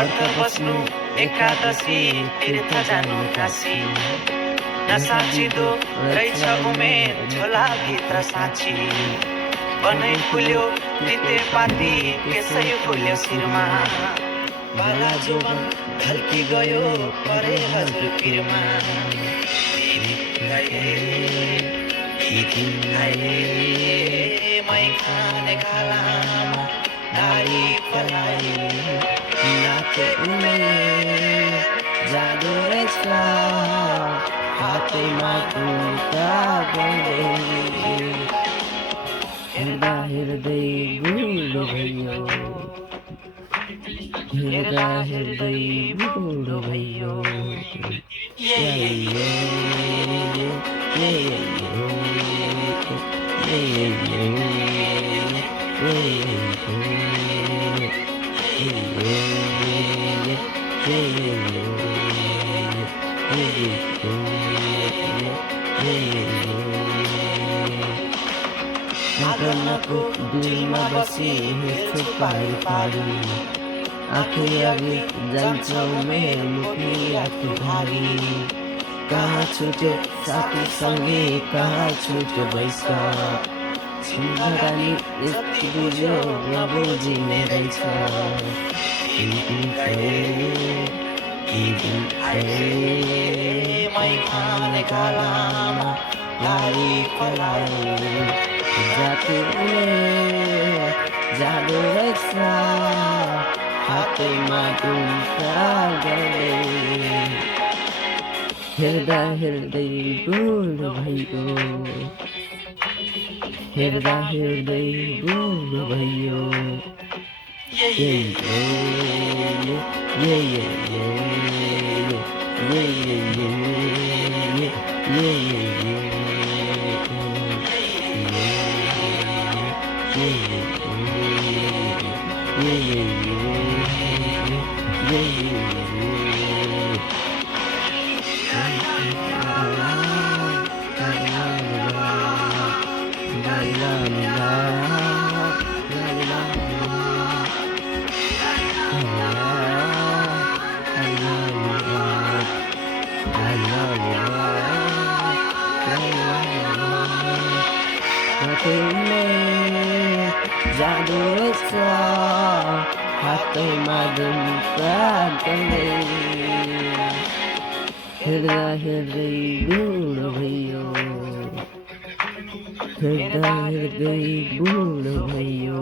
व्रत बस्नु एकादशी तीर्थ जानु काशी नसाचिदो रहेछ उमेर झोलाभित्र साँची बनै फुल्यो तितेपाती केसै फुल्यो शिरमा बाला जोबन ढल्की गयो परे हजुर पिरमा मै खाने खालामा दारी फलाई नाचे उमेर जादो रहेछ हातैमा टुका गउँदै हेर्दा हेर्दै बुढो भयो हेर्दा हेर्दै बुढो भयो आँगनको दुईमा बसी हेर्छु पारी पारी आँखै अघि जान्छौ मेरो मुखी आँखु भारी कहाँ छुट्यो साथी सँगै कहाँ छुट्यो बैस छिन्दानी यति बुझ्यो नबुझिने रहेछ मै खाने गालामा लाली फलाई जाति जाडो रहेछ हातैमा टुका गए हेर्दा हेर्दै बुढो भयो हेर्दा हेर्दै बुढो भयो जादु रहेछ हातैमा दुम्का गँदै हेर्दा हेर्दै बुढो भयो हेर्दा हेर्दै बुढो भयो